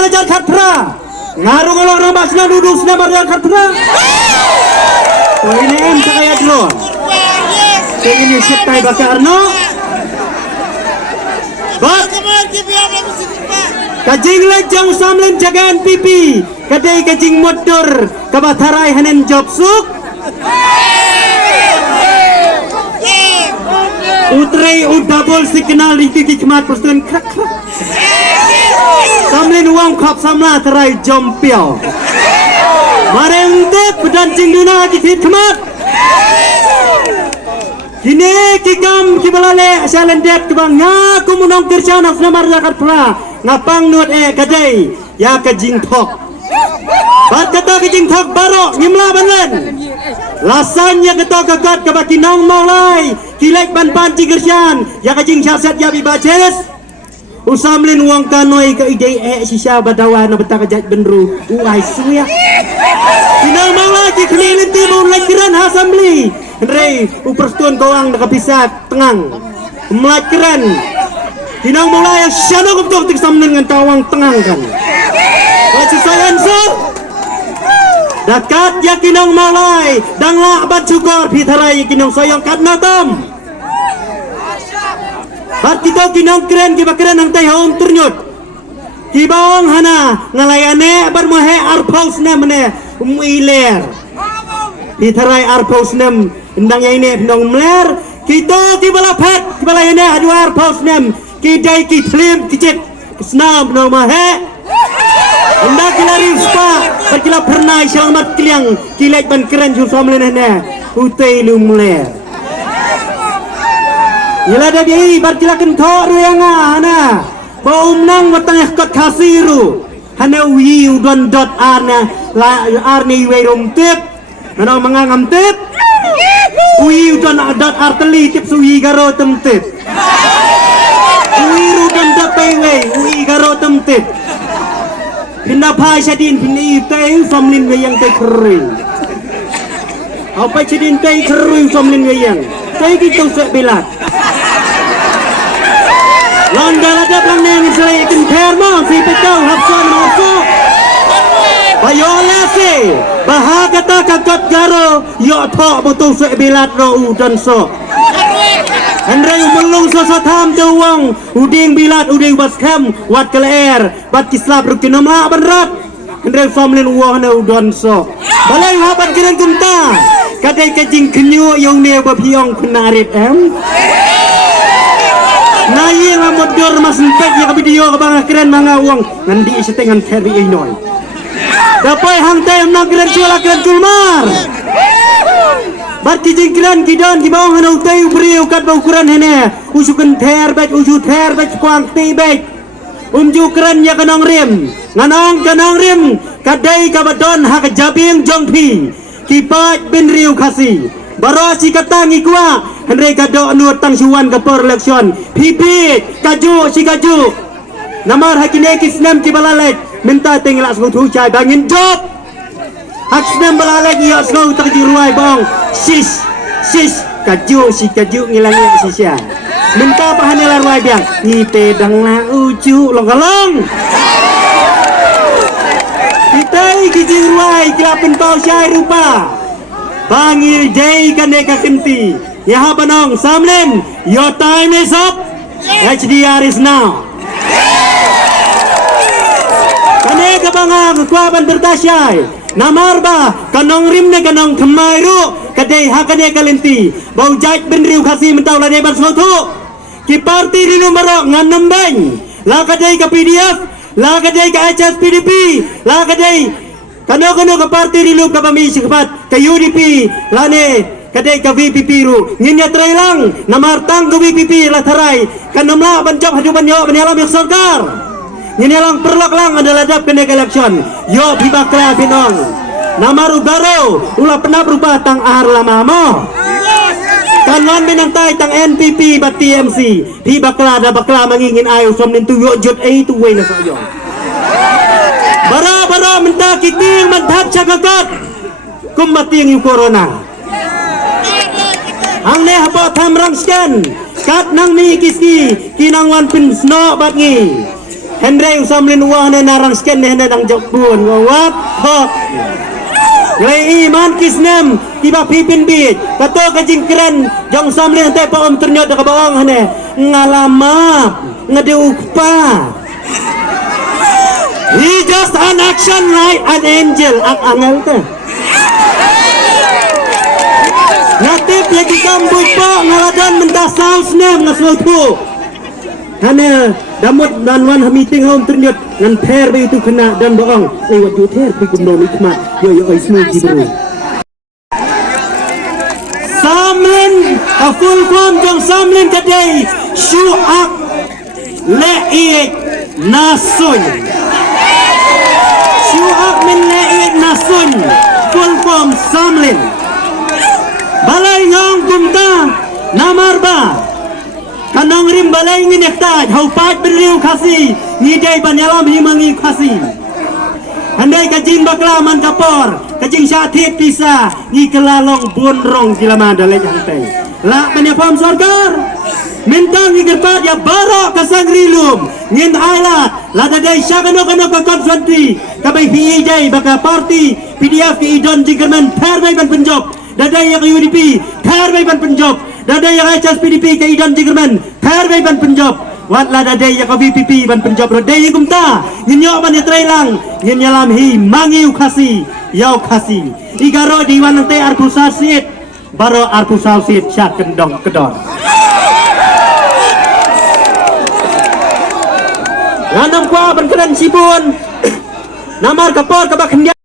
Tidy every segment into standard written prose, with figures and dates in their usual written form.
Raja Khatra ngaruh kalau orang basna duduk nama Raja Khatra ini em saya dulu ini siapa bakar no bak kajing lejang samlen jagaan pipi kadai kajing motor kabatharai hanen job suk Utre double signal di hikmat persen krak krak. Samlin uang kap samla terai jompiao. Mareng dek pedan cingduna di hikmat. Kini kikam kibalale asalendet kebang ngaku munong kerjaan afna marjakat pula ngapang nuat kadai ya kajing thok. Bat kata kajing thok barok ngimla bangen. Lasanya ketok kekat kebakinang maulai kilek ban panci kerjaan ya kajing syasat ya bibaces usamlin uang kanoi ke ide sisa badawa na betaka jat benru uai suya kinang maulai kikilin timur lakiran hasamli Henry uperstun kawang nakapisat tengang melakiran kinang maulai syano kebetul tik samlin dengan tawang tengang kan wajib saya ansur Dakat ya kinong malay dangla bat syukur pitharai kinong soyong kat natam bat kita kinong keren kiba keren ang tayong ternyut kibawang hana ngalayane bermahe arpaus nemne umuiler pitharai arpaus nem endang yang ini pinong meler kita kibala pet kibala ini adu arpaus nem kidai kitlim kicit kesnam pinong mahe hendak kilari spa berkila pernah selamat kiliang kilek ban keren susah meleneh utai lumler ila dadi berkila kentok ruanga hana baum nang watang kot khasiru hana wi udon dot arna la arni werum tip hana mangangam tip wi udon dot arteli tip suwi garo temtip wi udon dot pewe wi garo temtip Pindah pai sedin pindah itu samlin wayang teh kering. Apa sedin teh kering samlin wayang. Teh kita usah belat. London ada pelang neng Israel kenter mah si pekau hapsan hapso. Bayola se bahagata kakot garo yo thok betul usah belat ro udan so. Andrai umelung sosotam jawang uding bilat uding baskam wat kelair bat kislap rukin namla berat andrai famlin wahna udon so balai habat kiran kunta kadai kajing kenyu yang ne bapiong penarit nayi ngamodor mas empek ya video kabang kiran manga uang ngandi setengan carry inoy dapai hang tay nak kiran cuala kiran kulmar Barki jingkiran kidon kibawang hana utai ubri ukat baukuran hene usukan ter bek usu ter bek kuang ti bek umjukeran ya kanong rim nganong kanong rim kadai kabadon hak jabing jongpi kipat bin riu kasi baro si katangi kuwa henry kado nuot tang suwan kapor eleksyon pipi kaju si kaju namar hakine kisnem kibalalek minta tinggal asmutu cai bangin job Haksnem belalek ia selalu terjiruai bang sis kaju si kaju ngilangnya sisya minta pahannya larwai biang ngite dang na uju long-long kita kijiruai kilapin pau syai rupa bangil jai kaneka kenti ya banong samlin your time is up HDR is now kaneka bangang kuaban berdasyai Namarba kanong rim ne kanong kemairu kadai hakane kalenti bau jait benriu kasih mentau la debat soto ki parti di numero nganem bang la kadai ka PDF la kadai ka HSPDP la kadai kano ka parti di lu ka pamisi kapat ka UDP la ne kadai ka VPP ru nginya trailang namartang ka VPP la tarai kanomla banjab hadu banyo banyalam yak sarkar ini lang perlak lang adalah dap kena election yo bibakla pinong namaru garo ulah pernah berubah tang ahar lama mo kanan minang tay tang NPP bat TMC bibakla ada bakla mangingin ayo somnin tuyo jut itu way na sayo bara minta kiting mantap cakakat kumating yung corona ang ne haba tamrang scan kat nang mi kiski kinangwan pin sno bat ngi Henry usamlin uang na narang sken na nang jokbun. What? Hop. Lei iman kisnem tiba pipin bit. Kato kajing keren jong samlin te pa om ternyot ka baong hane. Ngalama ngadeupa. He just an action like an angel. Ang angal te. Natip lagi kambut po ngaladan mendasaus nem ngaslotu. Hane damut dan wan meeting home ternyot nan per itu kena dan bohong. Lewat juter pi kumno nikmat yo oi smooth bro. Samlin a full form jong samlin kadai shu ak le ik nasun. Shu ak min le ik nasun full form samlin. Balai ngong kumta namarba. Kanong rim balai ngi nektaj hau pat beriu khasi ni dai banyalam himangi khasi handai kajing bakla man kapor kajing syathit pisa ni kelalong bunrong jilama dalai jantai la penyapam sorgar mintang ni gerpat ya barok kasang rilum ngin ailat la dadai syakano kano ka konsanti kabai pi dai baka party pdf ki idon jigerman per bai ban penjob dadai yang UDP per bai ban penjob dadai yang HS PDP ke idon jigerman per bai ban penjob wat la dadai yang VPP ban penjob rodai kumta nyok ban trailang nyalam hi mangiu khasi yau khasi igaro diwan te arpusal sit baro arpusal sit syak kendong kedon nganam kwa ban keren sibun namar kapor kabak hendia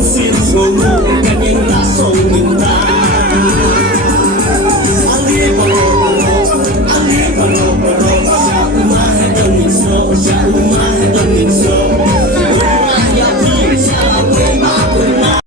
Since